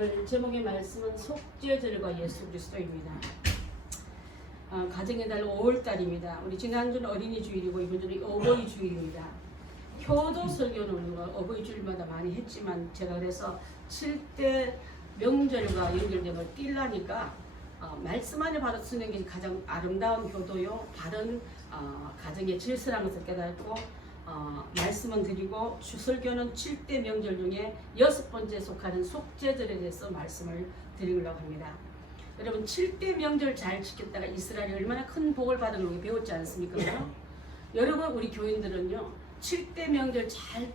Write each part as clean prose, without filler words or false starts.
오늘 제목의 말씀은 속죄절과 예수 그리스도입니다. 가정의 달 5월달입니다. 우리 지난주는 어린이 주일이고 이번 주는 어버이 주일입니다. 효도 설교는 어버이 주일마다 많이 했지만 제가 그래서 7대 명절과 연결되면 뛸라니까 말씀 안에 바로 쓰는 게 가장 아름다운 효도요. 바른 가정의 질서라는 것을 깨닫고 말씀은 드리고 설교는 7대 명절 중에 6번째 속하는 속죄절에 대해서 말씀을 드리려고 합니다. 여러분 7대 명절 잘 지켰다가 이스라엘이 얼마나 큰 복을 받은 걸 배웠지 않습니까? 여러분 우리 교인들은요 7대 명절 잘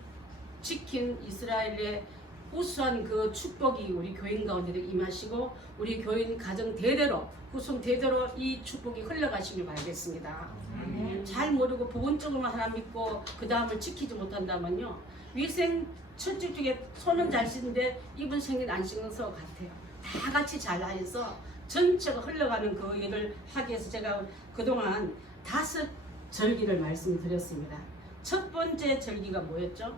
지킨 이스라엘의 우수한 그 축복이 우리 교인 가운데 임하시고 우리 교인 가정 대대로 후손 대대로 이 축복이 흘러가시길 바라겠습니다. 잘 모르고 부분적으로만 하나 믿고 그 다음을 지키지 못한다면요 위생 첫째 중에 손은 잘 씻는데 입은 생긴 안 씻는 것 같아요. 다 같이 잘 해서 전체가 흘러가는 그 일을 하기 위해서 제가 그동안 5 절기를 말씀드렸습니다. 첫 번째 절기가 뭐였죠?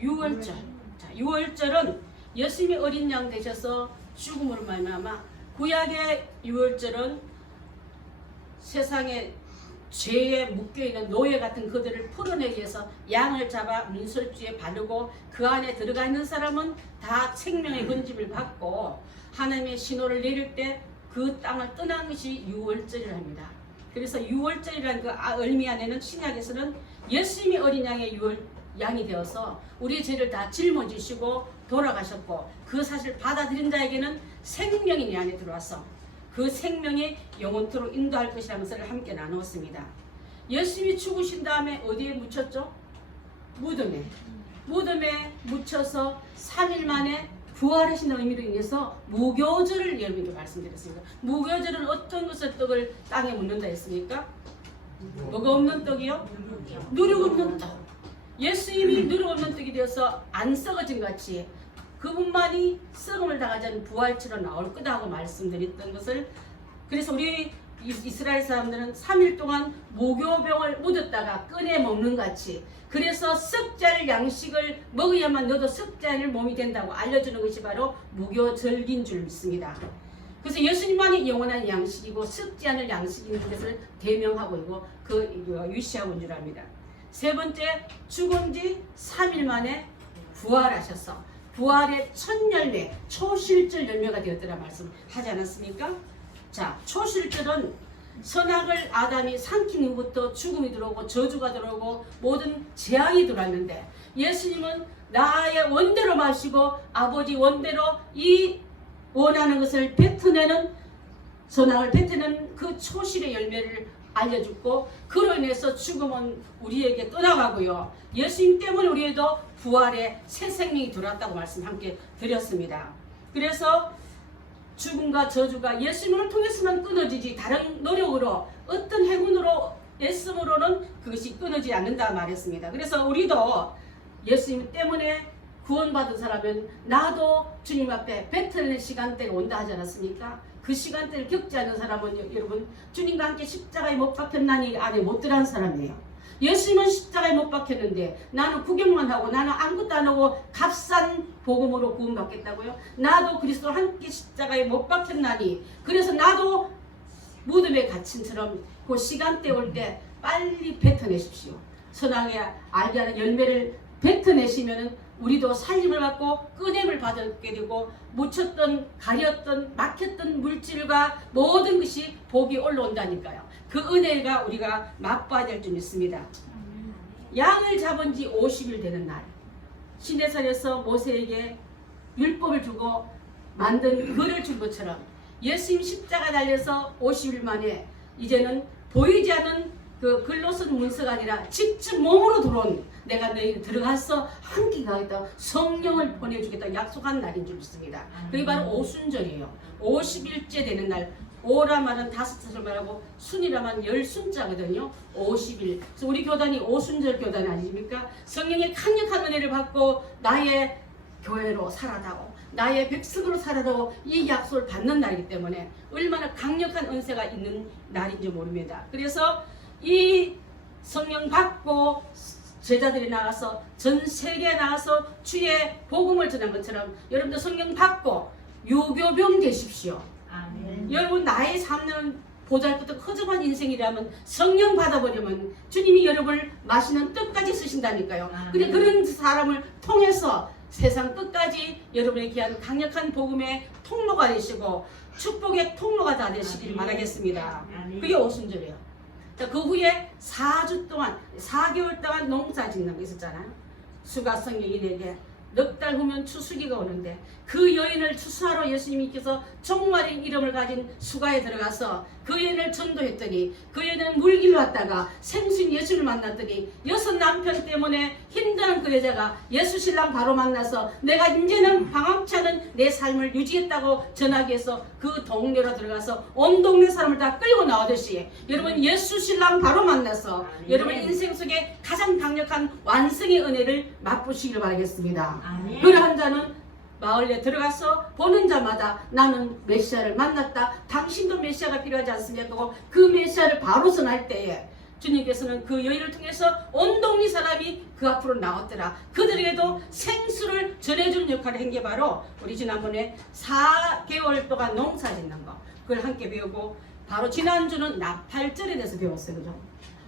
6월절. 자, 6월절은 예수님이 어린 양 되셔서 죽음으로 말미암아 구약의 6월절은 세상에 죄에 묶여있는 노예 같은 그들을 풀어내기 위해서 양을 잡아 문설주에 바르고 그 안에 들어가 있는 사람은 다 생명의 건짐을 받고 하나님의 신호를 내릴 때 그 땅을 떠난 것이 6월절이라 합니다. 그래서 6월절이라는 그 의미 안에는 신약에서는 예수님이 어린 양의 양이 되어서 우리의 죄를 다 짊어지시고 돌아가셨고 그 사실을 받아들인 자에게는 생명이 내 안에 들어와서 그 생명이 영원토록 인도할 것이라는 것을 함께 나누었습니다. 예수님이 죽으신 다음에 어디에 묻혔죠? 무덤에. 무덤에 묻혀서 3일 만에 부활하신 의미로 인해서 무교절을 여러분께 말씀드렸습니다. 무교절은 어떤 것을 떡을 땅에 묻는다 했습니까? 뭐가 없는 떡이요? 누룩 없는 떡. 예수님이 누룩 없는 떡이 되어서 안 썩어진 같이 그분만이 썩음을 당하지 않은 부활처럼 나올 거다 하고 말씀드렸던 것을 그래서 우리 이스라엘 사람들은 3일 동안 무교병을 묻었다가 꺼내 먹는 같이 그래서 썩지 않을 양식을 먹어야만 너도 썩지 않을 몸이 된다고 알려주는 것이 바로 무교절기인 줄 믿습니다. 그래서 예수님만이 영원한 양식이고 썩지 않을 양식인 것을 대명하고 있고 유시하고 있는 줄 압니다. 세 번째 죽은 지 3일 만에 부활하셔서 부활의 첫 열매, 초실절 열매가 되었더라 말씀하지 않았습니까? 자, 초실절은 선악을 아담이 삼킨 후부터 죽음이 들어오고 저주가 들어오고 모든 재앙이 들어왔는데 예수님은 나의 원대로 마시고 아버지 원대로 이 원하는 것을 뱉어내는 선악을 뱉어내는 그 초실의 열매를 알려주고 그로 인해서 죽음은 우리에게 떠나가고요. 예수님 때문에 우리에도 부활의 새 생명이 들어왔다고 말씀 함께 드렸습니다. 그래서 죽음과 저주가 예수님을 통해서만 끊어지지 다른 노력으로 어떤 행운으로 애씀으로는 그것이 끊어지지 않는다 말했습니다. 그래서 우리도 예수님 때문에 구원받은 사람은 나도 주님 앞에 뱉어내는 시간대가 온다 하지 않았습니까? 그 시간대를 겪지 않는 사람은 여러분 주님과 함께 십자가에 못 박혔나니 안에 못 들어간 사람이에요. 예수님은 십자가에 못 박혔는데 나는 구경만 하고 나는 아무것도 안 하고 값싼 복음으로 구원받겠다고요? 나도 그리스도와 함께 십자가에 못 박혔나니 그래서 나도 무덤에 갇힌처럼 그 시간대 올 때 빨리 뱉어내십시오. 선악에 알게 하는 열매를 뱉어내시면은 우리도 살림을 받고 꺼냄을 받게 되고 묻혔던 가렸던 막혔던 물질과 모든 것이 복이 올라온다니까요. 그 은혜가 우리가 맛봐야 될 줄 믿습니다. 양을 잡은 지 50일 되는 날 시내산에서 모세에게 율법을 주고 만든 글을 준 것처럼 예수님 십자가 달려서 50일 만에 이제는 보이지 않는 그 글로 쓴 문서가 아니라 직접 몸으로 들어온 내가 너희 들어가서 함께 가겠다 성령을 보내주겠다 약속한 날인 줄 믿습니다. 그게 바로 오순절이에요. 50일째 되는 날 오라 말은 5섯을 말하고 순이라 말은 10순자거든요. 50일. 그래서 우리 교단이 오순절 교단 아닙니까? 성령의 강력한 은혜를 받고 나의 교회로 살아가고 나의 백성으로 살아가고 이 약속을 받는 날이기 때문에 얼마나 강력한 은혜가 있는 날인지 모릅니다. 그래서 이 성령 받고 제자들이 나가서 전 세계에 나가서 주의 복음을 전한 것처럼 여러분도 성령 받고 유교병 되십시오. 아멘. 여러분 나이 3년 보잘것없고 허접한 인생이라면 성령 받아버리면 주님이 여러분을 마시는 뜻까지 쓰신다니까요. 근데 그런 사람을 통해서 세상 끝까지 여러분의 귀한 강력한 복음의 통로가 되시고 축복의 통로가 다 되시길 바라겠습니다. 그게 오순절이에요. 그 후에 4주 동안 4개월 동안 농사 짓는 거 있었잖아요. 수가 성령인에게 넉 달 후면 추수기가 오는데 그 여인을 추수하러 예수님께서 종말인 이름을 가진 수가에 들어가서 그 여인을 전도했더니 그 여인은 물길로 왔다가 생수인 예수를 만났더니 6 남편 때문에 힘든 그 여자가 예수 신랑 바로 만나서 내가 이제는 방황치 않은 내 삶을 유지했다고 전하기 위해서 그 동네로 들어가서 온 동네 사람을 다 끌고 나오듯이 여러분 예수 신랑 바로 만나서 여러분 인생 속에 가장 강력한 완성의 은혜를 맛보시길 바라겠습니다. 그러한 자는 마을에 들어가서 보는 자마다 나는 메시아를 만났다. 당신도 메시아가 필요하지 않습니까? 하고 그 메시아를 바로 전할 때에 주님께서는 그 여인을 통해서 온 동네 사람이 그 앞으로 나왔더라. 그들에게도 생수를 전해주는 역할을 한 게 바로 우리 지난번에 4개월 동안 농사 짓는 거 그걸 함께 배우고 바로 지난주는 나팔절에 대해서 배웠어요. 그죠?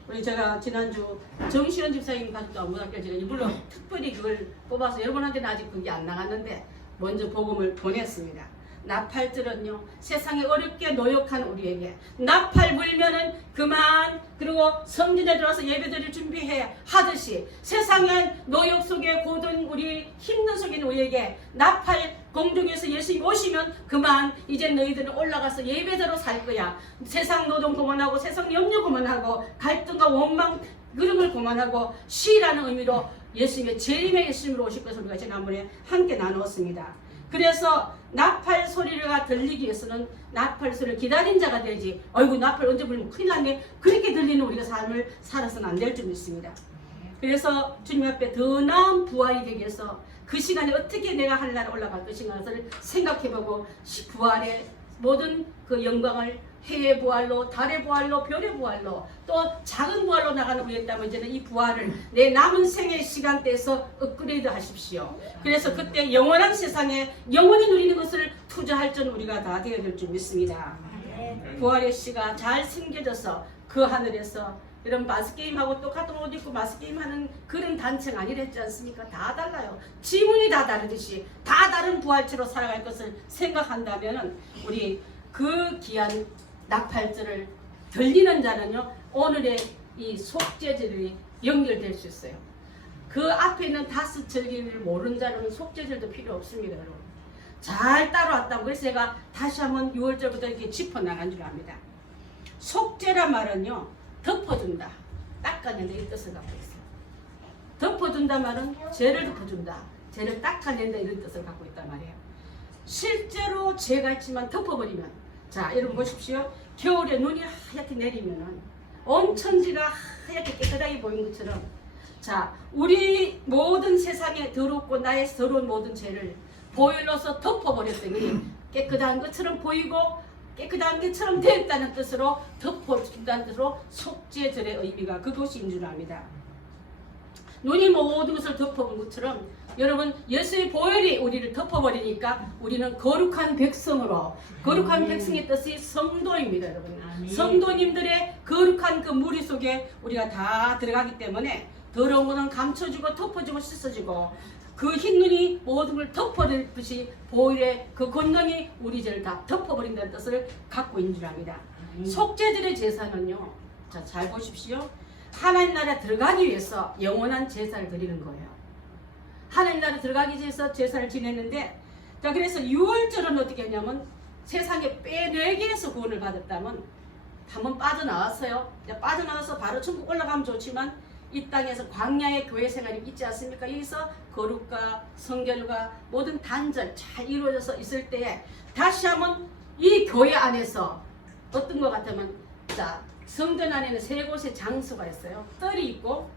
우리 제가 지난주 정시현 집사님 가족도 안무학교 제가 이불로 특별히 그걸 뽑아서 여러분한테는 아직 그게 안 나갔는데 먼저 복음을 보냈습니다. 나팔절은요 세상에 어렵게 노역한 우리에게 나팔 불면은 그만 그리고 성전에 들어와서 예배드릴 준비해 하듯이 세상의 노역 속에 고든 우리 힘든 속에 있는 우리에게 나팔 공중에서 예수님 오시면 그만 이제 너희들은 올라가서 예배대로 살 거야. 세상 노동 그만하고 세상 염려 그만하고 갈등과 원망 그런 걸 그만하고 쉬라는 의미로 예수님의 재림의 예수님으로 오실 것을 우리가 지난번에 함께 나누었습니다. 그래서 나팔 소리가 들리기 위해서는 나팔 소리를 기다린 자가 되지 어이구 나팔 언제 불면 큰일 났네 그렇게 들리는 우리가 삶을 살아서는 안 될 줄 믿습니다. 그래서 주님 앞에 더 나은 부활이 되기 위해서 그 시간에 어떻게 내가 하늘나라 올라갈 것인가를 생각해보고 부활의 모든 그 영광을 해의 부활로 달의 부활로 별의 부활로 또 작은 부활로 나가는 우리였다면 이제는 이 부활을 내 남은 생의 시간대에서 업그레이드 하십시오. 그래서 그때 영원한 세상에 영원히 누리는 것을 투자할 줄 우리가 다 되어야 될 줄 믿습니다. 부활의 씨가 잘 숨겨져서 그 하늘에서 이런 마스게임하고 똑같은 옷 입고 마스게임하는 그런 단체가 아니랬지 않습니까? 다 달라요. 지문이 다 다르듯이 다 다른 부활체로 살아갈 것을 생각한다면 우리 그 귀한 나팔절을 들리는 자는요 오늘의 이 속죄절이 연결될 수 있어요. 그 앞에 있는 5절기를 모르는 자는 속죄절도 필요 없습니다. 여러분 잘 따라왔다고 그래서 제가 다시 한번 6월절부터 이렇게 짚어나간 줄 압니다. 속죄란 말은요 덮어준다 닦아낸다 이 뜻을 갖고 있어요. 덮어준다 말은 죄를 덮어준다 죄를 닦아낸다 이런 뜻을 갖고 있단 말이에요. 실제로 죄가 있지만 덮어버리면 자 여러분 보십시오. 겨울에 눈이 하얗게 내리면은 온 천지가 하얗게 깨끗하게 보이는 것처럼 자 우리 모든 세상에 더럽고 나의 더러운 모든 죄를 보일러서 덮어버렸더니 깨끗한 것처럼 보이고 깨끗한 것처럼 되었다는 뜻으로 덮어준다는 뜻으로 속죄절의 의미가 그것인 줄 압니다. 눈이 모든 것을 덮어본 것처럼 여러분 예수의 보혈이 우리를 덮어버리니까 우리는 거룩한 백성으로 거룩한 백성의 뜻이 성도입니다. 여러분 성도님들의 거룩한 그 무리 속에 우리가 다 들어가기 때문에 더러운 것은 감춰주고 덮어주고 씻어주고 그 흰눈이 모든 걸 덮어버리듯이 보혈의 그 권능이 우리 죄를 다 덮어버린다는 뜻을 갖고 있는 줄 압니다. 속죄절의 제사는요 자, 잘 보십시오. 하나님 나라에 들어가기 위해서 영원한 제사를 드리는 거예요. 하나님 나라에 들어가기 위해서 제사를 지냈는데 자 그래서 6월절은 어떻게 했냐면 세상에 빼내기 위해서 구원을 받았다면 한번 빠져나왔어요. 빠져나와서 바로 천국 올라가면 좋지만 이 땅에서 광야의 교회 생활이 있지 않습니까? 여기서 거룩과 성결과 모든 단절 잘 이루어져서 있을 때에 다시 한번 이 교회 안에서 어떤 것 같으면 자 성전 안에는 3곳의 장소가 있어요. 뜰이 있고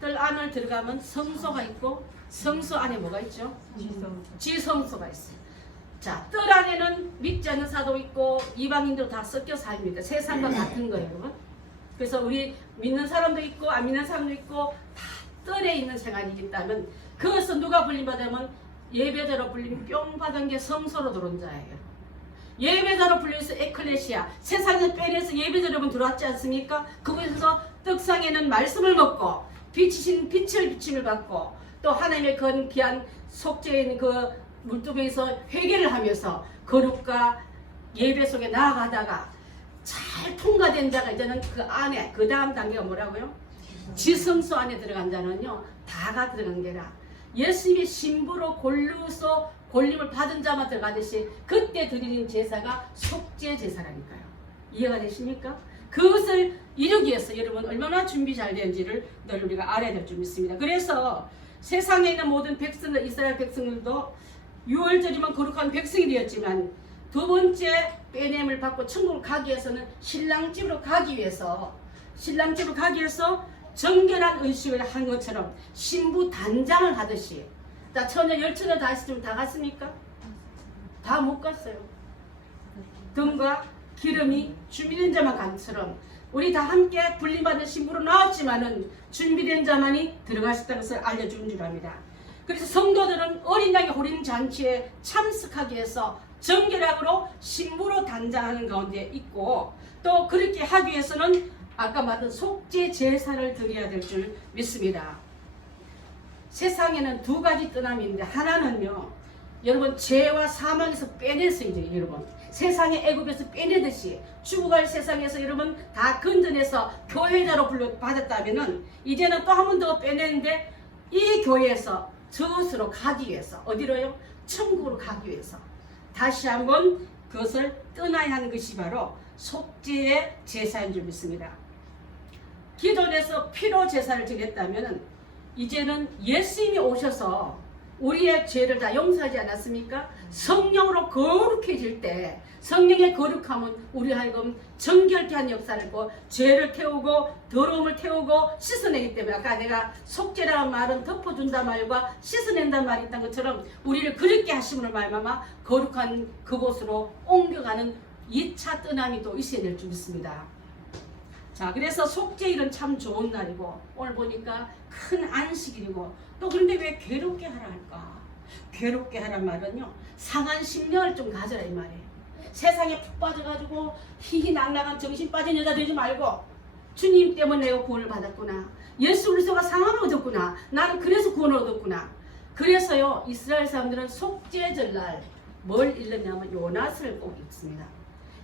뜰 안을 들어가면 성소가 있고 성소 안에 뭐가 있죠? 지성소가 있어요. 자, 뜰 안에는 믿지 않는 사도 있고 이방인도 다 섞여 삽니다. 세상과 같은 거예요. 그래서 우리 믿는 사람도 있고 안 믿는 사람도 있고 다 뜰에 있는 생활이 있다면 그것은 누가 불림받으면 예배자로 불림 뿅 받은 게 성소로 들어온 자예요. 예배자로 불려서 에클레시아 세상에 빼내서 예배자 여러분 들어왔지 않습니까? 그곳에서 떡상에는 말씀을 먹고 비치신 빛을 비침을 받고 또 하나님의 그 귀한 속죄에 있는 그 물두멍에서 회개를 하면서 거룩과 예배 속에 나아가다가 잘 통과된 자가 이제는 그 안에 그 다음 단계가 뭐라고요? 지성소 안에 들어간 자는요 다가 들어간 게라 예수님이 신부로 골로서 골림을 받은 자만 들어가듯이 그때 드리는 제사가 속죄 제사라니까요. 이해가 되십니까? 그것을 이루기 위해서 여러분 얼마나 준비 잘 되는지를 늘 우리가 알아야 될 줄 믿습니다. 그래서 세상에 있는 모든 백성들 이스라엘 백성들도 6월절이면 거룩한 백성이 되었지만 두 번째 빼냄을 받고 천국을 가기 위해서는 신랑집으로 가기 위해서 정결한 의식을 한 것처럼 신부 단장을 하듯이 자 처녀 열처녀 다 했으면 다 갔습니까? 다 못 갔어요. 등과 기름이 준비된 자만 간 것처럼 우리 다 함께 불림받은 신부로 나왔지만은 준비된 자만이 들어갈 수 있다는 것을 알려주는 줄 압니다. 그래서 성도들은 어린 양의 호림 잔치에 참석하기 위해서 정결함으로 신부로 단장하는 가운데 있고 또 그렇게 하기 위해서는 아까 말한 속죄 제사를 드려야 될 줄 믿습니다. 세상에는 두 가지 떠남이 있는데 하나는요 여러분 죄와 사망에서 빼내서 이제 여러분 세상의 애굽에서 빼내듯이 죽어갈 세상에서 여러분 다 건져내서 교회자로 받았다면은 이제는 또 한 번 더 빼내는데 이 교회에서 저것으로 가기 위해서 어디로요? 천국으로 가기 위해서 다시 한번 그것을 떠나야 하는 것이 바로 속죄의 제사인 줄 믿습니다. 기존에서 피로 제사를 드렸다면 이제는 예수님이 오셔서 우리의 죄를 다 용서하지 않았습니까? 성령으로 거룩해질 때 성령의 거룩함은 우리 하여금 정결케 한 역사를 하고 죄를 태우고 더러움을 태우고 씻어내기 때문에 아까 내가 속죄라는 말은 덮어준다 말과 씻어낸다 말이 있던 것처럼 우리를 그렇게 하심으로 말미암아 거룩한 그곳으로 옮겨가는 2차 떠남이 또 있어야 될 줄 믿습니다. 자, 그래서 속죄일은 참 좋은 날이고 오늘 보니까 큰 안식일이고 또 그런데 왜 괴롭게 하라 할까? 괴롭게 하란 말은요 상한 심령을 좀 가져라 이 말이에요. 세상에 푹 빠져가지고 희희낙낙한 정신 빠진 여자 되지 말고 주님 때문에 내가 구원을 받았구나. 예수 그리스도가 상함을 얻었구나. 나는 그래서 구원을 얻었구나. 그래서요 이스라엘 사람들은 속죄절날 뭘 읽느냐면 요나스를 꼭 읽습니다.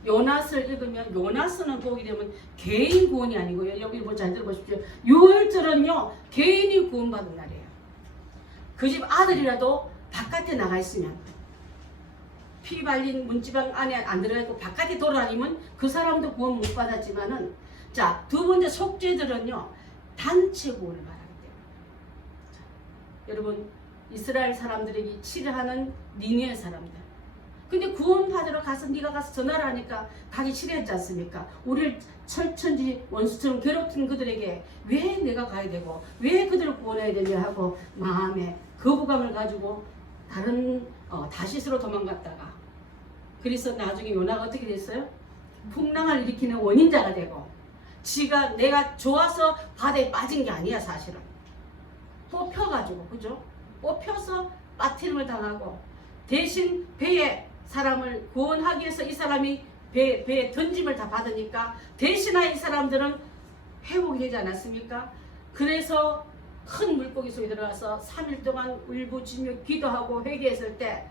요나스를 읽으면 요나스는 보게 되면 개인 구원이 아니고요. 여기 뭐 잘 들어보십시오. 6월절은요 개인이 구원받은 날이에요. 그 집 아들이라도 바깥에 나가 있으면 피 발린 문지방 안에 안 들어가 있고 바깥에 돌아다니면 그 사람도 구원 못 받았지만은 자, 두 번째 속죄절은요 단체 구원을 말하기 때문에 자, 여러분 이스라엘 사람들에게 치료하는 니느웨 사람들 근데 구원받으러 가서 네가 가서 전화를 하니까 가기 싫어했지 않습니까? 우리를 철천지 원수처럼 괴롭힌 그들에게 왜 내가 가야 되고 왜 그들을 구원해야 되냐 하고 마음에 거부감을 가지고 다른 다시스로 도망갔다가 그래서 나중에 요나가 어떻게 됐어요? 풍랑을 일으키는 원인자가 되고 지가 내가 좋아서 바다에 빠진 게 아니야 사실은 뽑혀가지고 그죠? 뽑혀서 빠트림을 당하고 대신 배에 사람을 구원하기 위해서 이 사람이 배에 던짐을 다 받으니까 대신에 이 사람들은 회복이 되지 않았습니까? 그래서 큰 물고기 속에 들어가서 3일 동안 울부짖며 기도하고 회개했을 때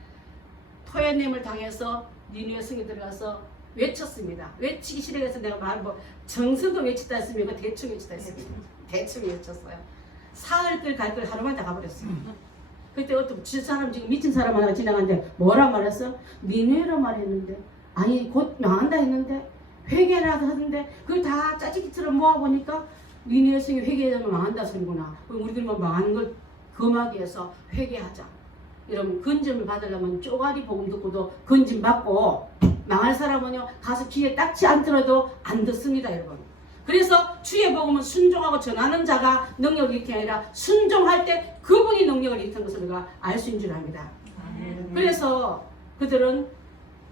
토해냄을 당해서 니느웨 성에 들어가서 외쳤습니다. 외치기 싫어해서 내가 뭐 정서도 외치다 했습니까? 대충 외치다 했습니다. 대충 외쳤어요. 사흘 갈 걸 하루만 다 가버렸어요. 그때 어떤 사람 지금 미친 사람 하나 지나갔는데 뭐라 말했어? 니느웨라 말했는데 아니 곧 망한다 했는데 회개라 하던데 그걸 다 짜증기처럼 모아보니까 니느웨 성이 회개하면 망한다 소리구나. 그럼 우리들만 망하는 걸 금하기 위해서 회개하자. 여러분 건짐을 받으려면 쪼가리 복음 듣고도 건짐 받고 망할 사람은요 가서 귀에 딱지 안 들어도 안 듣습니다 여러분. 그래서 주의 복음은 순종하고 전하는 자가 능력을 일으키는 게 아니라 순종할 때 그분이 능력을 일으키는 것을 우리가 알 수 있는 줄 압니다. 그래서 그들은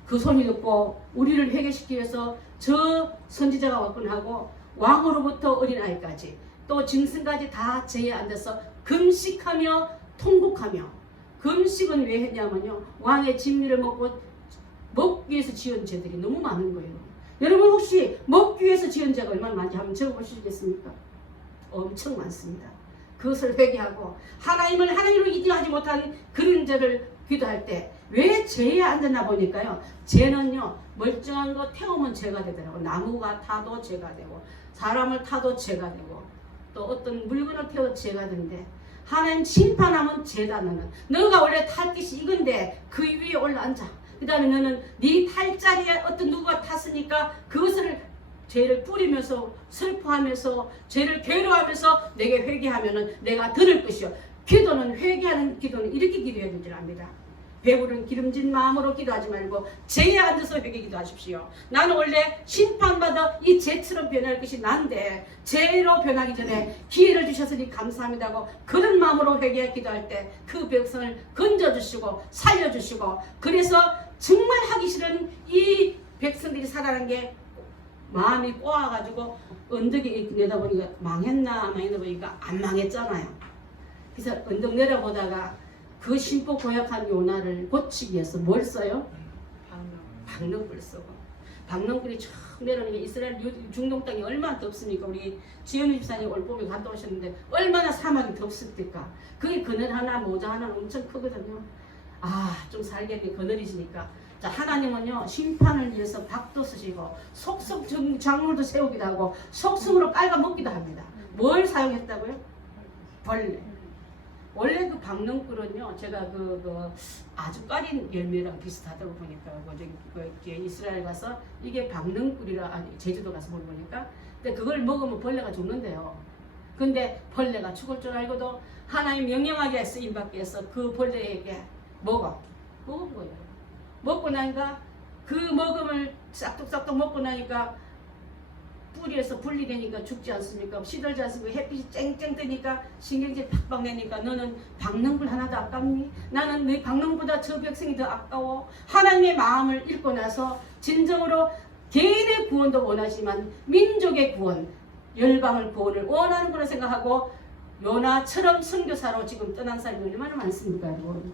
그 소리 듣고 우리를 회개시키기 위해서 저 선지자가 왔군 하고 왕으로부터 어린아이까지 또 짐승까지 다 제에 앉아서 금식하며 통곡하며. 금식은 왜 했냐면요, 왕의 진미를 먹기 위해서 지은 죄들이 너무 많은 거예요. 여러분 혹시 먹기 위해서 지은 죄가 얼마나 많은지 한번 적어보시겠습니까? 엄청 많습니다. 그것을 회개하고 하나님으로 인정하지 못하는 그런 죄를 기도할 때 왜 죄에 앉았나 보니까요, 죄는요 멀쩡한 거 태우면 죄가 되더라고요. 나무가 타도 죄가 되고 사람을 타도 죄가 되고 또 어떤 물건을 태워도 죄가 되는데, 하나님 심판하면 죄다. 너가 원래 탈 것이 이건데 그 위에 올라앉아. 그 다음에 너는 네 탈 자리에 어떤 누구가 탔으니까 그것을 죄를 뿌리면서 슬퍼하면서 죄를 괴로워하면서 내게 회개하면은 내가 들을 것이요. 기도는, 회개하는 기도는 이렇게 기도해야 될 줄 압니다. 배부른 기름진 마음으로 기도하지 말고 죄에 앉아서 회개 기도하십시오. 나는 원래 심판받아 이 죄처럼 변할 것이 난데 죄로 변하기 전에 기회를 주셨으니 감사합니다고 그런 마음으로 회개 기도할 때 그 백성을 건져주시고 살려주시고, 그래서 정말 하기 싫은 이 백성들이 살아난 게 마음이 꼬아가지고 언덕에 내다보니까 망했나 보니까 안 망했잖아요. 그래서 언덕 내려보다가 그 심보 고약한 요나를 고치기 위해서 뭘 써요? 박능불 쓰고. 박능불이 쫙 내려오는 게 이스라엘 중동 땅이 얼마나 덥습니까? 우리 지연희 집사님 올봄에 갔다 오셨는데 얼마나 사막이 덥습니까? 그게 그늘 하나 모자 하나 엄청 크거든요. 좀 살겠네 그늘이시니까. 자, 하나님은요 심판을 위해서 박도 쓰시고 속성 작물도 세우기도 하고 속성으로 깔아 먹기도 합니다. 뭘 사용했다고요? 벌레. 원래 그 박능꿀은요, 제가 아주 까린 열매랑 비슷하다고 보니까 이스라엘 가서 이게 박능꿀이라, 제주도 가서 보니까, 근데 그걸 먹으면 벌레가 죽는데요. 근데 벌레가 죽을 줄 알고도 하나님 명령하게 쓰임받기 위해서 그 벌레에게 먹은 거예요. 먹고 나니까 그 먹음을 싹둑싹둑 먹고 나니까 뿌리에서 분리되니까 죽지 않습니까? 시들지 않습니까? 햇빛이 쨍쨍 뜨니까 신경질 팍팍 내니까 너는 박능불 하나도 아깝니? 나는 네 박능보다 저 백성이 더 아까워. 하나님의 마음을 읽고 나서 진정으로 개인의 구원도 원하지만 민족의 구원, 열방을 구원을 원하는구나 생각하고 요나처럼 선교사로 지금 떠난 사람이 얼마나 많습니까, 여러분?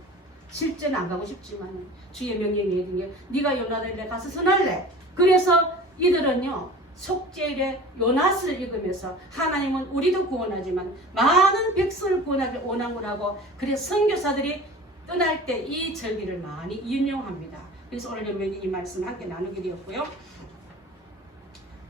실제는 안 가고 싶지만 주의 명령이 있는 게 네가 요나를 가서 선할래. 그래서 이들은요 속죄일에 요낫을 읽으면서 하나님은 우리도 구원하지만 많은 백성을 구원하길 원한 거라고, 그래서 선교사들이 떠날 때 이 절기를 많이 인용합니다. 그래서 오늘 여러분에게 이 말씀을 함께 나누게 되었고요.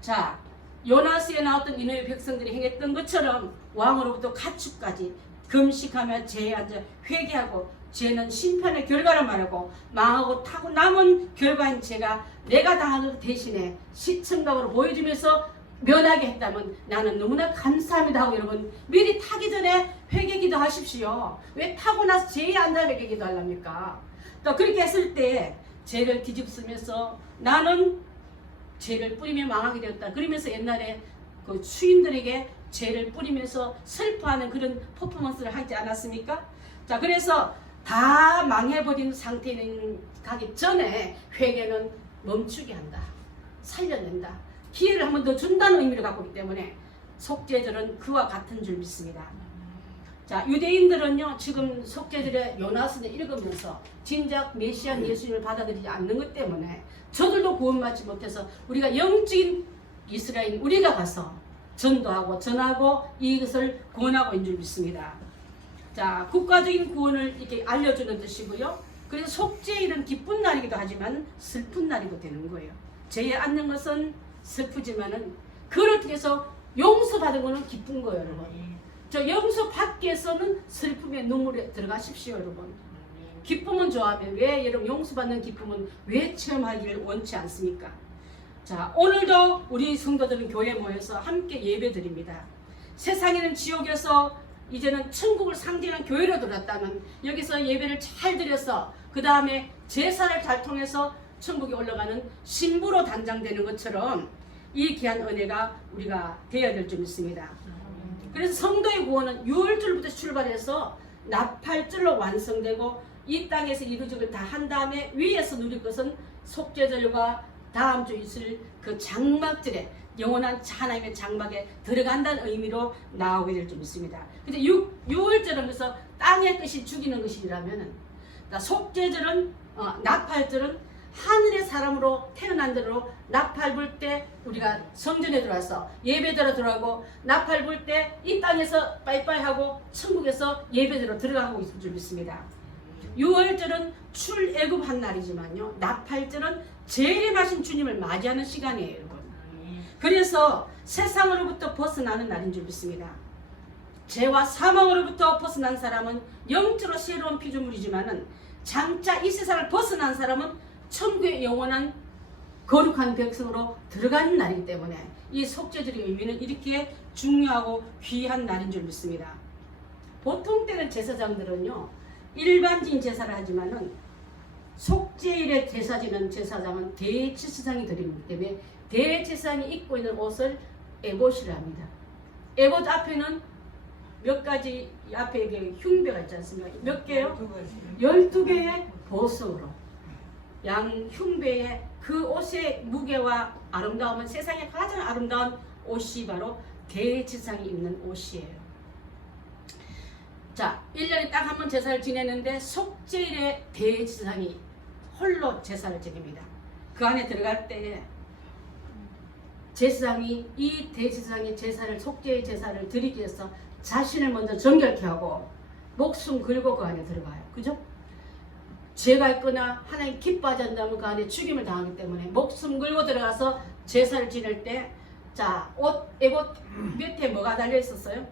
자, 요나스에 나왔던 이너의 백성들이 행했던 것처럼 왕으로부터 가축까지 금식하며 죄에 앉아 회개하고, 죄는 심판의 결과를 말하고 망하고 타고 남은 결과인 죄가 내가 당하는 것 대신에 시청각으로 보여주면서 면하게 했다면 나는 너무나 감사합니다 하고, 여러분 미리 타기 전에 회개 기도하십시오. 왜 타고 나서 죄에 앉아 회개 기도하랍니까? 또 그렇게 했을 때 죄를 뒤집으면서 나는 죄를 뿌리며 망하게 되었다. 그러면서 옛날에 그 주인들에게 죄를 뿌리면서 슬퍼하는 그런 퍼포먼스를 하지 않았습니까? 자, 그래서 다 망해버린 상태는 가기 전에 회개는 멈추게 한다. 살려낸다. 기회를 한 번 더 준다는 의미를 갖고 있기 때문에 속죄절은 그와 같은 줄 믿습니다. 자, 유대인들은요 지금 속죄절에 요나스를 읽으면서 진작 메시아 예수님을 받아들이지 않는 것 때문에 저들도 구원받지 못해서 우리가 영적인 이스라엘 우리가 가서 전도하고 전하고 이것을 구원하고 있는 줄 믿습니다. 자, 국가적인 구원을 이렇게 알려주는 뜻이고요. 그래서 속죄일은 기쁜 날이기도 하지만 슬픈 날이고 되는 거예요. 죄에 앉는 것은 슬프지만은 그를 통해서 용서받은 것은 기쁜 거예요, 여러분. 저 용서받기 위해서는 슬픔의 눈물에 들어가십시오, 여러분. 기쁨은 좋아하면 왜 여러분 용서받는 기쁨은 왜 체험하기를 원치 않습니까? 자, 오늘도 우리 성도들은 교회에 모여서 함께 예배 드립니다. 세상에는 지옥에서 이제는 천국을 상징하는 교회로 들었다면 여기서 예배를 잘 드려서 그 다음에 제사를 잘 통해서 천국에 올라가는 신부로 단장되는 것처럼 이 귀한 은혜가 우리가 되어야 될 줄 믿습니다. 그래서 성도의 구원은 6월절부터 출발해서 나팔절로 완성되고 이 땅에서 이루어지길 다 한 다음에 위에서 누릴 것은 속죄절과 다음 주 있을 그 장막절에 영원한 하나님의 장막에 들어간다는 의미로 나오게 될 줄 믿습니다. 근데 6월절은 그래서 땅의 뜻이 죽이는 것이라면은, 속죄절은 나팔절은 하늘의 사람으로 태어난 대로 나팔 불 때 우리가 성전에 들어와서 예배대로 들어가고, 나팔 불 때 이 땅에서 빠이빠이 하고 천국에서 예배대로 들어가고 있을 줄 믿습니다. 6월절은 출애굽한 날이지만요, 나팔절은 재림하신 주님을 맞이하는 시간이에요, 여러분. 그래서 세상으로부터 벗어나는 날인 줄 믿습니다. 죄와 사망으로부터 벗어난 사람은 영적으로 새로운 피조물이지만은, 장차 이 세상을 벗어난 사람은 천국의 영원한 거룩한 백성으로 들어가는 날이기 때문에 이 속죄절의 의미는 이렇게 중요하고 귀한 날인 줄 믿습니다. 보통 때는 제사장들은요, 일반적인 제사를 하지만은 속죄일에 제사 지는 제사장은 대제사장이 드리기 때문에 대제사장이 입고 있는 옷을 에봇이라 합니다. 에봇 앞에는 몇 가지, 앞에 이게 흉배가 있지 않습니까? 몇 개요? 12개의 보석으로 양 흉배에 그 옷의 무게와 아름다움은 세상에 가장 아름다운 옷이 바로 대제사장이 입는 옷이에요. 자, 1년에 딱 한 번 제사를 지내는데 속죄일에 대제사장이 홀로 제사를 지냅니다. 그 안에 들어갈 때 제사장이, 이 대제사장이 제사를, 속죄의 제사를 드리기 위해서 자신을 먼저 정결케 하고 목숨 걸고 그 안에 들어가요. 그죠? 죄가 있거나 하나님 기뻐하지 않는다면 그 안에 죽임을 당하기 때문에 목숨 걸고 들어가서 제사를 지낼 때, 자, 에봇 밑에 뭐가 달려 있었어요?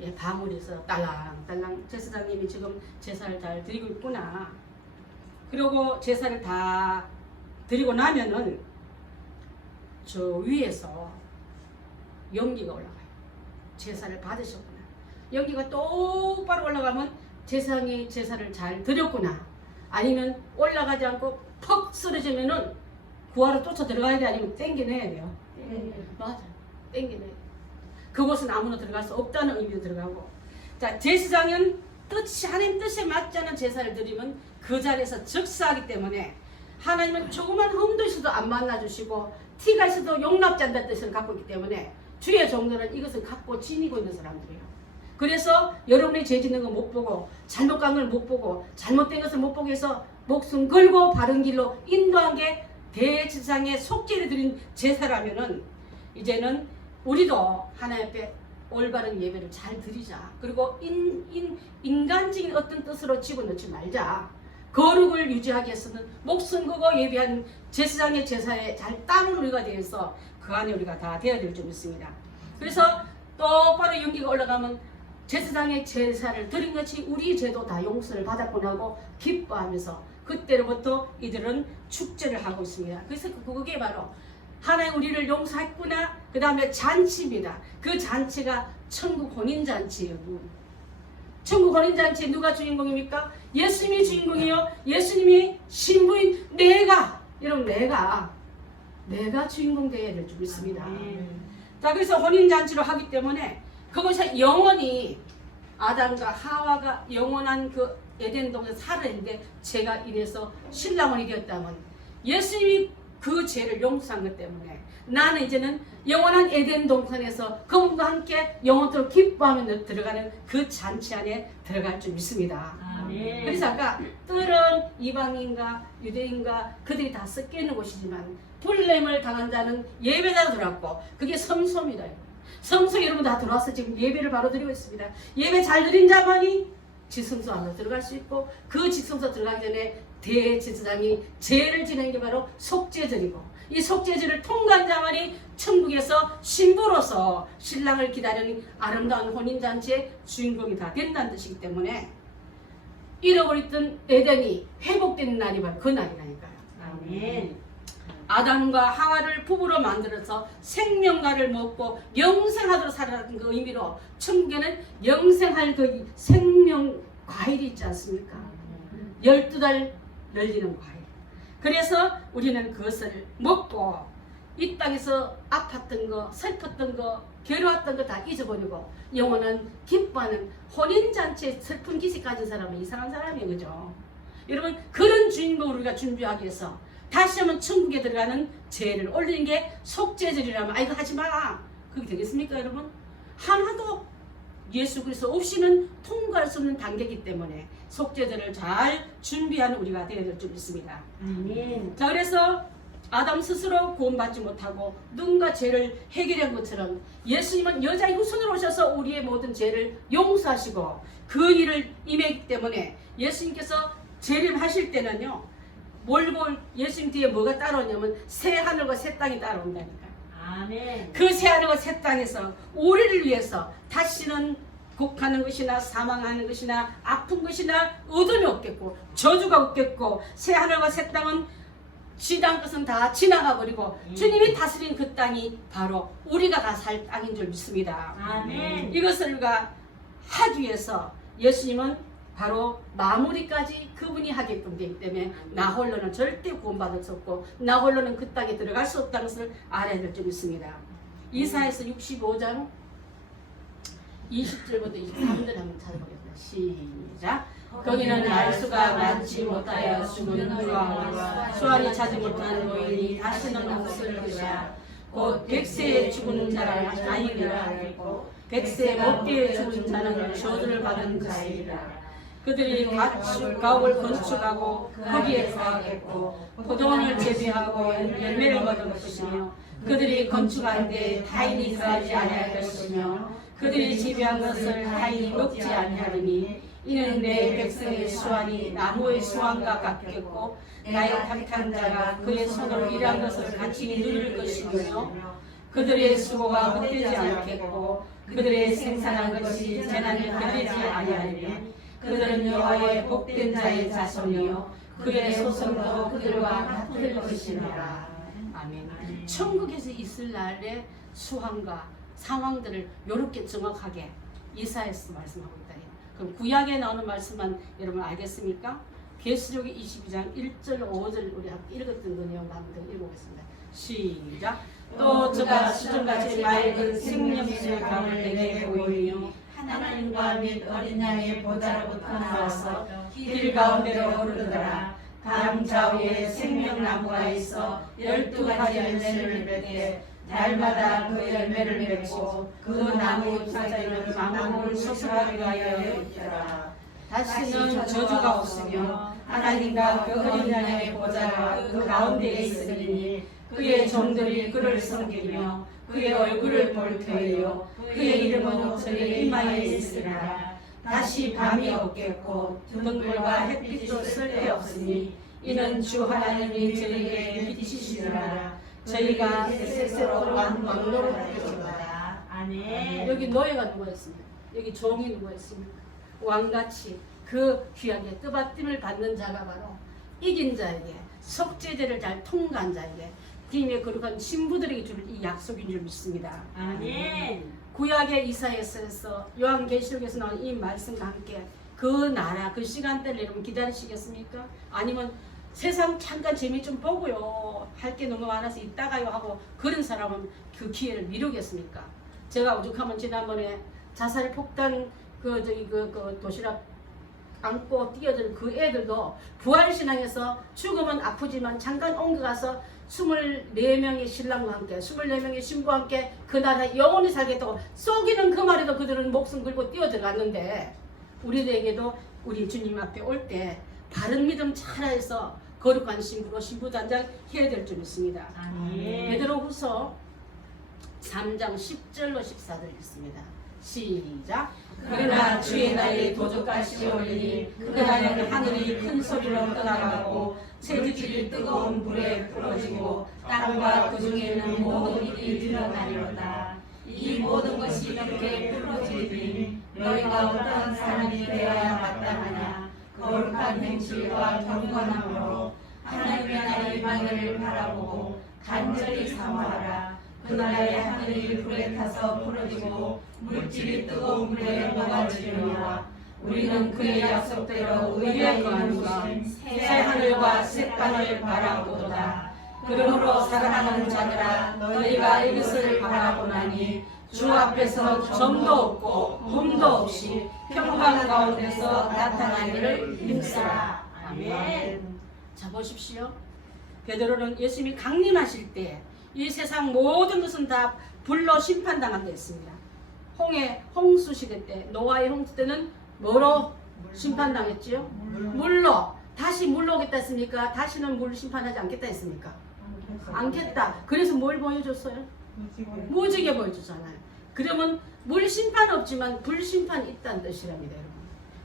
예, 방울에서 딸랑딸랑 제사장님이 지금 제사를 잘 드리고 있구나. 그리고 제사를 다 드리고 나면은 저 위에서 연기가 올라가요. 제사를 받으셨구나. 연기가 똑바로 올라가면 제사장이 제사를 잘 드렸구나. 아니면 올라가지 않고 퍽 쓰러지면은 구하러 쫓아 들어가야 돼. 아니면 땡겨내야 돼요. 맞아, 땡겨내야 돼. 그곳은 아무나 들어갈 수 없다는 의미로 들어가고, 자, 제사장은 하나님 뜻에 맞지 않은 제사를 드리면 그 자리에서 즉사하기 때문에 하나님은 조그만 흠도 있어도 안 만나주시고 티가 있어도 용납지 않는 뜻을 갖고 있기 때문에 주의 종들은 이것을 갖고 지니고 있는 사람들이에요. 그래서 여러분이 죄 짓는 거 못 보고, 잘못 간 걸 못 보고, 잘못된 것을 못 보게 해서 목숨 걸고 바른 길로 인도한 게 대제사장의 속죄를 드린 제사라면은, 이제는 우리도 하나님 앞에 올바른 예배를 잘 드리자. 그리고 인간적인 어떤 뜻으로 집어넣지 말자. 거룩을 유지하기 위해서는 목숨 걸고 예배한 제사장의 제사에 잘 따른 우리가 되어서 그 안에 우리가 다 되어야 될 줄 믿습니다. 그래서 똑바로 연기가 올라가면 제사장의 제사를 드린 것이 우리 죄도 다 용서를 받았구나 하고 기뻐하면서 그때로부터 이들은 축제를 하고 있습니다. 그래서 그게 바로 하나님 우리를 용서했구나. 그 다음에 잔치입니다. 그 잔치가 천국 혼인잔치예요. 천국 혼인잔치에 누가 주인공입니까? 예수님이 주인공이요. 예수님이 신부인 내가, 여러분, 내가 주인공 되어야 될 줄 믿습니다. 자, 그래서 혼인잔치를 하기 때문에 그것이 영원히 아담과 하와가 영원한 그 에덴 동산에 살아있는데 죄가 이래서 신랑원이 되었다면, 예수님이 그 죄를 용서한 것 때문에 나는 이제는 영원한 에덴 동산에서 그분과 함께 영원토록 기뻐하며 들어가는 그 잔치 안에 들어갈 줄 믿습니다. 아멘. 그래서 아까 뜰은 이방인과 유대인과 그들이 다 섞여 있는 곳이지만 불렘을 당한 자는 예배자로 들어왔고, 그게 성소입니다. 성소 여러분 다 들어와서 지금 예배를 바로 드리고 있습니다. 예배 잘 드린 자만이 지성소 안으로 들어갈 수 있고, 그 지성소 들어가기 전에 대제사장이 제를 지내는 게 바로 속죄절이고, 이 속죄절을 통과한 자만이 천국에서 신부로서 신랑을 기다리는 아름다운 혼인잔치의 주인공이 다 된다는 뜻이기 때문에 잃어버렸던 에덴이 회복되는 날이 바로 그 날이라니까요. 아멘. 아담과 하와를 부부로 만들어서 생명과를 먹고 영생하도록 살아가는 그 의미로 천국에는 영생할 그 생명 과일이 있지 않습니까? 12달 열리는 과일. 그래서 우리는 그것을 먹고 이 땅에서 아팠던 거, 슬펐던 거, 괴로웠던 거 다 잊어버리고 영원한 기뻐하는 혼인잔치에 슬픈 기세 가진 사람은 이상한 사람이에요. 그죠? 여러분, 그런 주인공을 우리가 준비하기 위해서 다시 한번 천국에 들어가는 제를 올리는 게 속죄제라면 이거 하지 마. 그게 되겠습니까 여러분? 하나도 예수 그리스도 없이는 통과할 수 없는 단계이기 때문에 속죄제를 잘 준비하는 우리가 되어야 될 줄 믿습니다. 아멘. 자, 그래서 아담 스스로 구원받지 못하고 누군가 죄를 해결한 것처럼 예수님은 여자의 후손으로 오셔서 우리의 모든 죄를 용서하시고 그 일을 임했기 때문에 예수님께서 재림하실 때는요, 몰고 예수님 뒤에 뭐가 따라오냐면 새 하늘과 새 땅이 따라온다니까. 아멘. 그 새 하늘과 새 땅에서 우리를 위해서 다시는 곡하는 것이나 사망하는 것이나 아픈 것이나 어둠이 없겠고 저주가 없겠고 새 하늘과 새 땅은 지난 것은 다 지나가 버리고 주님이 다스린 그 땅이 바로 우리가 다 살 땅인 줄 믿습니다. 아멘. 이것을 우리가 하기 위해서 예수님은 바로 마무리까지 그분이 하게끔 되기 때문에 나 홀로는 절대 구원받을 수 없고 나 홀로는 그 땅에 들어갈 수 없다는 것을 알아야 될 줄 믿습니다. 이사야서 65장 20절부터 23절 한번 찾아보겠습니다. 시작. 거기는 알수가 많지 못하여 죽은 누가 수완이 차지 못하는 노인이 다시는 없을 것이야. 곧 백세에 죽은 자를 다행이라 하겠고 백세 못되에 죽은 자는 저주를 받은 자이라. 그들이 가옥을 건축하고 거기에 거하겠고 포도원을 재배하고 열매를 거둘 것이며 그들이 건축한 데 타인이 거하지 아니할 것이며 그들이 재배한 것을 타인이 먹지 아니하리니 이는 내 백성의 수완이 나무의 수완과 같겠고 나의 택한 자가 그의 손으로 일한 것을 같이 누릴 것이며 그들의 수고가 헛되지 않겠고 그들의 생산한 것이 재난이 걸리지 아니하리니 그들은 여호와의 복된 자의 자손이요 그의 소송도 그들과 같을 것이니라. 아멘. 천국에서 있을 날의 수황과 상황들을 이렇게 정확하게 이사야서 말씀하고 있다. 그럼 구약에 나오는 말씀만 여러분 알겠습니까? 계시록의 22장 1절 5절 우리 함께 읽었던 그 내용 한번 읽어보겠습니다. 시작. 또 저가 수정같이 맑은 생명수의 강을 내게 보이며 하나님과 및 어린 양의 보좌로부터 나와서 길 가운데로 흐르더라. 강 좌우에 생명나무가 있어 12가지 열매를 맺되 날마다 그 열매를 맺고 그 나무 잎사귀는 만국을 소설하게 하여 있더라. 다시는 저주가 없으며 하나님과 그 어린 양의 보좌가 그 가운데에 있으니 그의 종들이 그를 섬기며 그의 얼굴을 볼 터이요 그의 이름은 저의 이마에 있으리라. 다시 밤이 없겠고 등불과 햇빛도 쓸데없으니 이는 주 하나님이 저희에게 비치시리라. 저희가 스스로 왕노로 되겠다. 아멘. 여기 노예가 누구였습니까? 여기 종이 누구였습니까? 왕같이 그 귀하게 뜻받침을 받는 자가 바로 이긴 자에게 속죄제를 잘 통과한 자에게 주님의 거룩한 신부들에게 줄 이 약속인 줄 믿습니다. 아멘. 구약의 이사야서에서 요한계시록에서 나온 이 말씀과 함께 그 나라 그 시간대를 여러분 기다리시겠습니까? 아니면 세상 잠깐 재미 좀 보고요 할 게 너무 많아서 이따가요 하고 그런 사람은 그 기회를 미루겠습니까? 제가 오죽하면 지난번에 자살 폭탄 그 도시락 안고 뛰어들 그 애들도 부활신앙에서 죽으면 아프지만 잠깐 옮겨가서 24명의 신랑과 함께 24명의 신부와 함께 그 나라 영원히 살겠다고 쏘기는 그 말에도 그들은 목숨 걸고 뛰어들어갔는데 우리에게도 우리 주님 앞에 올 때 바른 믿음 잘해서 거룩한 신부로 신부단장 해야 될 줄 믿습니다. 아멘. 베드로후서 3장 10절로 14절 읽습니다. 시작. 그러나 주의 날이 도적같이 오리니 그날에는 하늘이 큰 소리로 떠나가고 채찍이 뜨거운 불에 부러지고 땅과 그 중에 있는 모든 일이 드러나리로다. 이 모든 것이 이렇게 부러지니 너희가 어떠한 사람이 되어야 마땅하냐. 거룩한 행실과 경건함으로 하나님의 나라의 임하기를 바라보고 간절히 사모하라. 그날에 하늘이 불에 타서 부러지고 물질이 뜨거운 물에 녹아지리라. 우리는 그의 약속대로 의에 거하는 새 하늘과 새 땅을 바라보도다. 그러므로 사랑하는 자들아 너희가 이것을 바라보나니 주 앞에서 점도 없고 흠도 없이 평강 가운데서 나타나기를 힘쓰라. 아멘. 자 보십시오. 베드로는 예수님이 강림하실 때 이 세상 모든 것은 다 불로 심판당한다 했습니다. 홍수 시대 때, 노아의 홍수 때는 뭐로 심판당했지요? 물로. 다시 물로 오겠다 했습니까? 다시는 물 심판하지 않겠다 했습니까? 않겠다. 그래서 뭘 보여줬어요? 무지개 보여줬잖아요. 그러면 물 심판 없지만 불 심판이 있다는 뜻이랍니다, 여러분.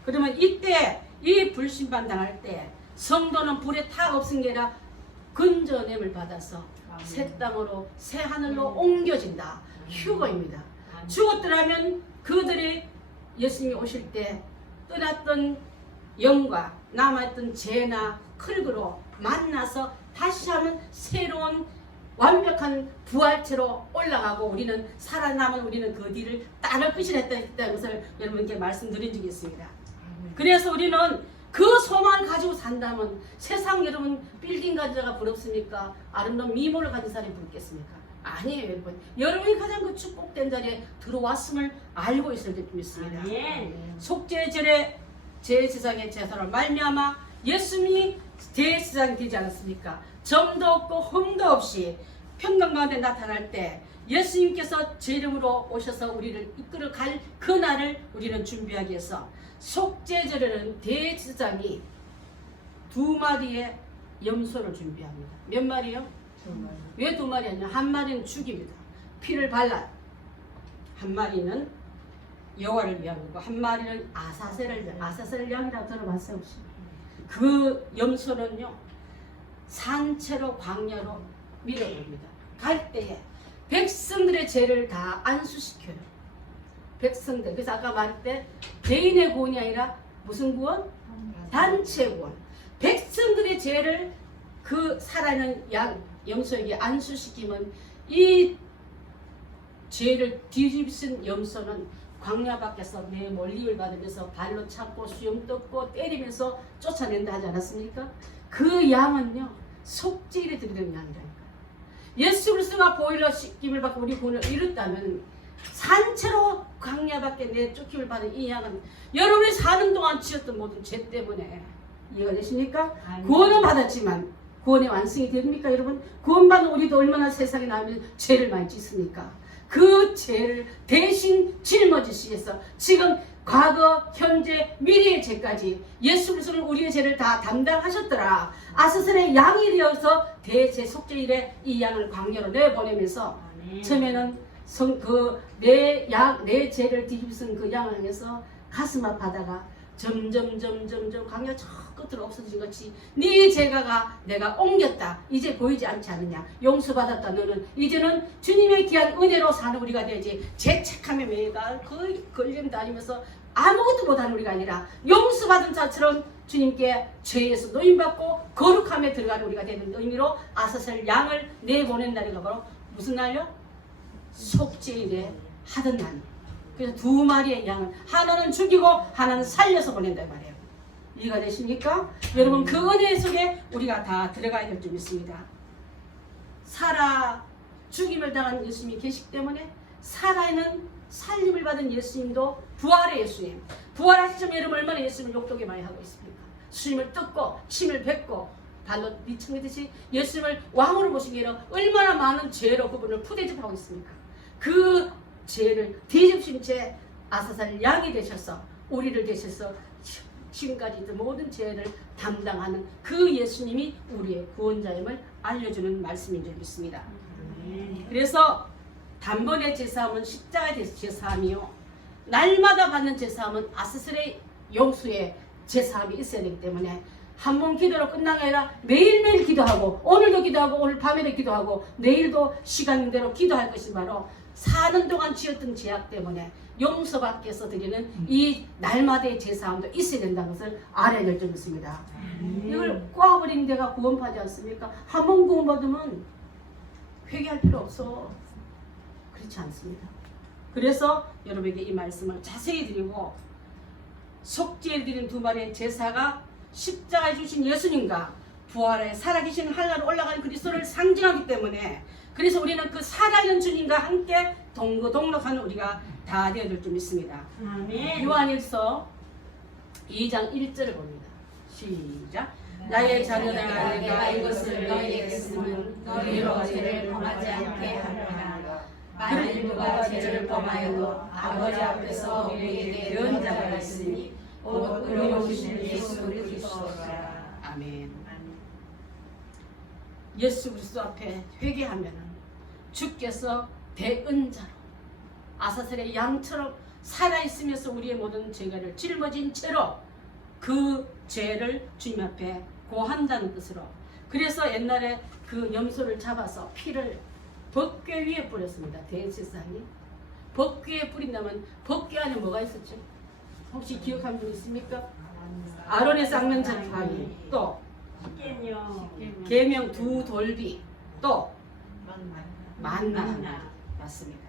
그러면 이때 이 불 심판 당할 때 성도는 불에 타 없은 게 아니라 근저냄을 받아서 새 땅으로 새 하늘로 옮겨진다. 휴거입니다. 죽었더라면 그들이 예수님이 오실 때 떠났던 영과 남아있던 죄나 흙으로 만나서 다시 한번 새로운 완벽한 부활체로 올라가고 우리는 살아남은 우리는 그 뒤를 따를 것이라 했다는 것을 여러분께 말씀드린 적이 있습니다. 그래서 우리는 그 소망을 가지고 산다면 세상 여러분 빌딩 가진 자가 부럽습니까? 아름다운 미모를 가진 사람이 부럽겠습니까? 아니에요, 여러분. 여러분이 가장 그 축복된 자리에 들어왔음을 알고 있을 때 믿습니다. 속죄절에 제사장의 제사를 말미암아 예수님이 제사장이 되지 않았습니까? 점도 없고 흠도 없이 평강 가운데 나타날 때 예수님께서 제 이름으로 오셔서 우리를 이끌어 갈 그날을 우리는 준비하기 위해서 속죄절에는 대제사장이 2마리의 염소를 준비합니다. 몇 마리요? 2마리. 왜 2마리였냐? 한 마리는 죽입니다. 피를 발라. 한 마리는 여호와를 위한 거고 한 마리는 아사셀 양이라고 들어봤어요 혹시? 그 염소는요 산채로 광야로 밀어봅니다. 갈 때에 백성들의 죄를 다 안수시켜요. 백성들. 그래서 아까 말할 때 개인의 구원이 아니라 무슨 구원? 단체 구원. 백성들의 죄를 그 살아있는 염소에게 안수시키면 이 죄를 뒤집힌 염소는 광야 밖에서 내 멀리를 받으면서 발로 찾고 수염 뜯고 때리면서 쫓아낸다 하지 않았습니까? 그 양은요 속죄일에 드리는 양이라니까. 예수 그리스도가 보일러 씻김을 받고 우리 구원을 이뤘다면 산채로 광야 밖에 내쫓김을 받은 이 양은 여러분이 사는 동안 지었던 모든 죄 때문에 이해가 되십니까? 구원은 받았지만 구원의 완성이 됩니까 여러분? 구원받은 우리도 얼마나 세상에 나오면 죄를 많이 짓습니까? 그 죄를 대신 짊어지시기 위해서 지금 과거, 현재, 미래의 죄까지 예수 그리스도는 우리의 죄를 다 담당하셨더라. 아스셀의 양이 되어서 대제 속죄일에 이 양을 광야로 내보내면서 처음에는 내 죄를 뒤집은 그 양을 향해서 가슴 아파다가 점점 광야 저 끝으로 없어진 것이 네 죄가 내가 옮겼다. 이제 보이지 않지 않느냐. 용서받았다. 너는 이제는 주님의 귀한 은혜로 사는 우리가 되지 죄책함에 매가 거의 걸림 다니면서 아무것도 못하는 우리가 아니라 용서받은 자처럼 주님께 죄에서 노임받고 거룩함에 들어가는 우리가 되는 의미로 아사셀 양을 내보낸 날이 바로 무슨 날요? 속죄일에 하던 날. 그래서 2마리의 양을 하나는 죽이고 하나는 살려서 보낸다 말이에요. 이해가 되십니까? 여러분 그 은혜 속에 우리가 다 들어가야 될 줄 믿습니다. 죽임을 당한 예수님이 계시기 때문에 살아있는 살림을 받은 예수님도 부활의 예수님. 부활하시점 여러분 얼마나 예수님을 욕되게 많이 하고 있습니까? 수임을 뜯고 침을 뱉고 발로 미치듯이 예수님을 왕으로 모신 게 아니라 얼마나 많은 죄로 그분을 푸대접하고 있습니까? 그 죄를 뒤집신 채 아사살 양이 되셔서 우리를 되셔서 지금까지 있던 모든 죄를 담당하는 그 예수님이 우리의 구원자임을 알려주는 말씀인 줄 믿습니다. 그래서 단번에 제사함은 십자가의 제사함이요 날마다 받는 제사함은 아스셀의 용수의 제사함이 있어야 되기 때문에 한 번 기도로 끝난 게 아니라 매일매일 기도하고 오늘도 기도하고 오늘 밤에도 기도하고 내일도 시간대로 기도할 것이 바로 사는 동안 지었던 죄악 때문에 용서받기 위해서 드리는 이 날마다의 제사함도 있어야 된다는 것을 알아야 될 줄 믿습니다. 이걸 꼬아버린 데가 구원받지 않습니까? 한 번 구원받으면 회개할 필요 없어. 그렇지 않습니다. 그래서 여러분에게 이 말씀을 자세히 드리고 속죄해 드린 2마리의 제사가 십자가에 주신 예수님과 부활에 살아계신 하늘로 올라간 그리스도를 상징하기 때문에 그래서 우리는 그 살아있는 주님과 함께 동거동락하는 우리가 다 되어야 될 줄 믿습니다. 아멘. 요한일서 2장 1절을 봅니다. 시작. 나의 자녀들아 내가 이것을 너희에게 너희로 죄를 범하지 않게 하려니와 만일 누가 죄를 범하여도 아버지 앞에서 우리에게 대언자가 있으니 곧 의로우신 예수 그리스도라. 아멘. 예수 그리스도 앞에 회개하면은 주께서 대은자로 아사셀의 양처럼 살아있으면서 우리의 모든 죄를 짊어진 채로 그 죄를 주님 앞에 고한다는 뜻으로, 그래서 옛날에 그 염소를 잡아서 피를 법궤 위에 뿌렸습니다. 대제사장이 법궤에 뿌린다면 법궤 안에 뭐가 있었죠? 혹시 기억한 분 있습니까? 아론의 쌍면 지팡이, 또 계명 두 돌비, 또 만나. 맞습니다.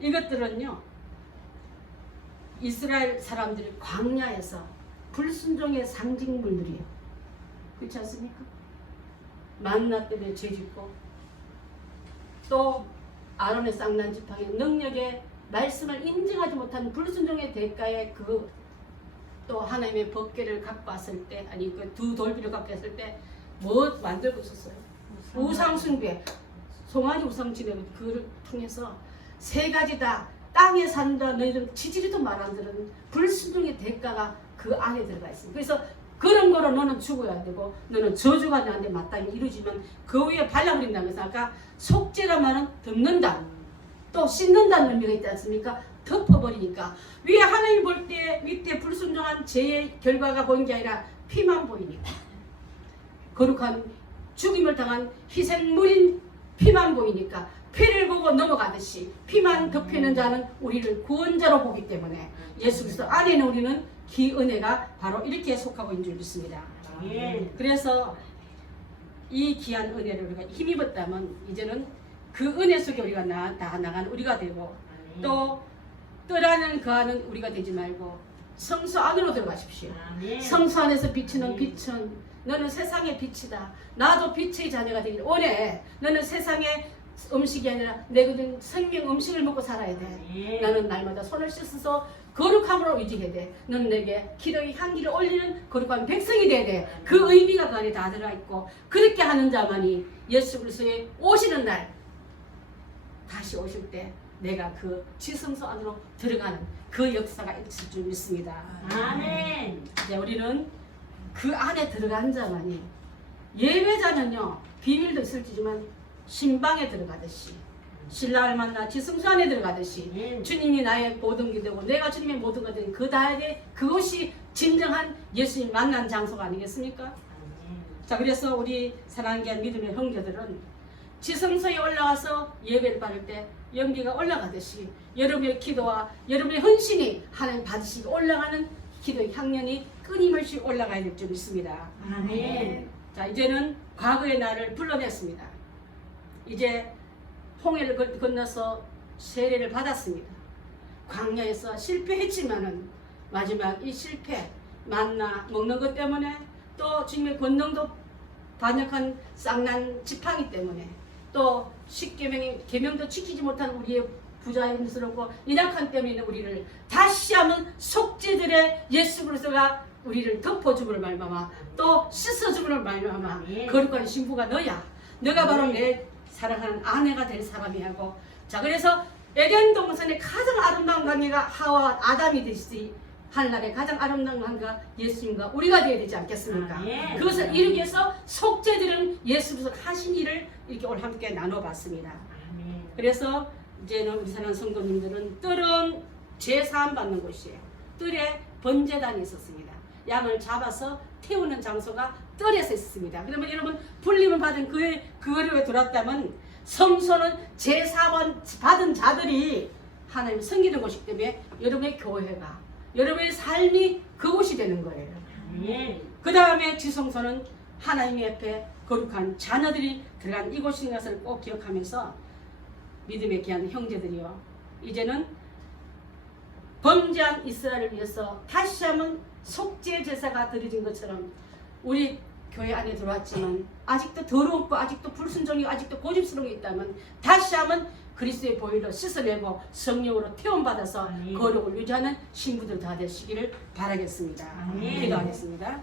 이것들은요, 이스라엘 사람들이 광야에서 불순종의 상징물들이에요. 그렇지 않습니까? 만나 때문에 죄짓고, 또 아론의 쌍난 지팡이 능력의 말씀을 인정하지 못한 불순종의 대가에 그 또 하나님의 법궤를 갖고 왔을 때, 아니 그 두 돌비를 갖고 왔을 때 뭐 만들고 있었어요? 우상숭배, 송아지 우상숭배, 그를 통해서 세 가지 다 땅에 산다 너희들 지지리도 말 안 들은 불순종의 대가가 그 안에 들어가 있습니다. 그래서 그런 거로 너는 죽어야 되고 너는 저주가 나한테 마땅히 이루어지면 그 위에 발라버린다면서, 아까 속죄란 말은 덮는다, 또 씻는다는 의미가 있지 않습니까? 덮어버리니까 위에 하나님 볼 때 밑에 불순종한 죄의 결과가 보이는 게 아니라 피만 보이니까, 거룩한 죽임을 당한 희생물인 피만 보이니까 피를 보고 넘어가듯이 피만 덮이는 자는 우리를 구원자로 보기 때문에 예수 그리스도 안에는 우리는 기은혜가 바로 이렇게 속하고 있는 줄 믿습니다. 그래서 이 귀한 은혜를 우리가 힘입었다면 이제는 그 은혜 속에 우리가 나아간 우리가 되고, 또 뜰 그 안은 우리가 되지 말고 성소 안으로 들어가십시오. 성소 안에서 비치는 빛은 너는 세상의 빛이다. 나도 빛의 자녀가 되길 원해. 너는 세상의 음식이 아니라 내 생명 음식을 먹고 살아야 돼. 나는 날마다 손을 씻어서 거룩함으로 유지해야 돼. 너는 내게 기도의 향기를 올리는 거룩한 백성이 돼야 돼. 그 의미가 그 안에 다 들어가 있고, 그렇게 하는 자만이 예수 그리스도의 오시는 날 다시 오실 때 내가 그 지성소 안으로 들어가는 그 역사가 있을 줄 믿습니다. 아멘. 이제 우리는 그 안에 들어간 자만이, 예배자는요 비밀도 있을지만 신방에 들어가듯이, 신랑을 만나 지성소 안에 들어가듯이 주님이 나의 모든 게 되고 내가 주님의 모든 것 되는 그 다에 그것이 진정한 예수님 만난 장소가 아니겠습니까? 자, 그래서 우리 사랑하는 귀한 믿음의 형제들은 지성소에 올라와서 예배를 받을 때 연기가 올라가듯이 여러분의 기도와 여러분의 헌신이 하나님 받으시고 올라가는 기도의 향연이 끊임없이 올라가야 될 줄 믿습니다. 아멘. 자, 이제는 과거의 나를 불러냈습니다. 이제 홍해를 건너서 세례를 받았습니다. 광야에서 실패했지만은 마지막 이 실패, 만나 먹는 것 때문에, 또 주님의 권능도 반역한 쌍난 지팡이 때문에, 또 계명도 지키지 못한 우리의 부자연스럽고 연약한 때문에 우리를 다시 한번 속죄들의 예수 그리스도가 우리를 덮어줌을 말미암아 또 씻어줌을 말미암아 거룩한 신부가 너야. 너가 바로 내 사랑하는 아내가 될 사람이 하고, 자, 그래서 에덴 동산의 가장 아름다운 관계가 하와 아담이 되시지, 하늘나라의 가장 아름다운 관계가 예수님과 우리가 되어야 되지 않겠습니까? 그것을 이루기 위해서 속죄들은 예수 그리스도 하신 일을 이렇게 오늘 함께 나눠봤습니다. 그래서 이제는 우리 사랑하는 성도님들은 뜰은 제사함 받는 곳이에요. 뜰에 번제단이 있었습니다. 양을 잡아서 태우는 장소가 뜰에서 있습니다. 그러면 여러분 불림을 받은 그 거리에 돌았다면 성소는 제사만 받은 자들이 하나님 섬기는 곳이기 때문에 여러분의 교회가, 여러분의 삶이 그곳이 되는 거예요. 그 다음에 지성소는 하나님 옆에 거룩한 자녀들이 들어간 이곳인 것을 꼭 기억하면서 믿음의 귀한 형제들이요, 이제는 범죄한 이스라엘을 위해서 다시 한번 속죄 제사가 드려진 것처럼 우리 교회 안에 들어왔지만 아직도 더럽고 아직도 불순종이 아직도 고집스러운 게 있다면 다시 한번 그리스도의 보혈로 씻어내고 성령으로 태움받아서 거룩을 유지하는 신부들 다 되시기를 바라겠습니다. 기도하겠습니다.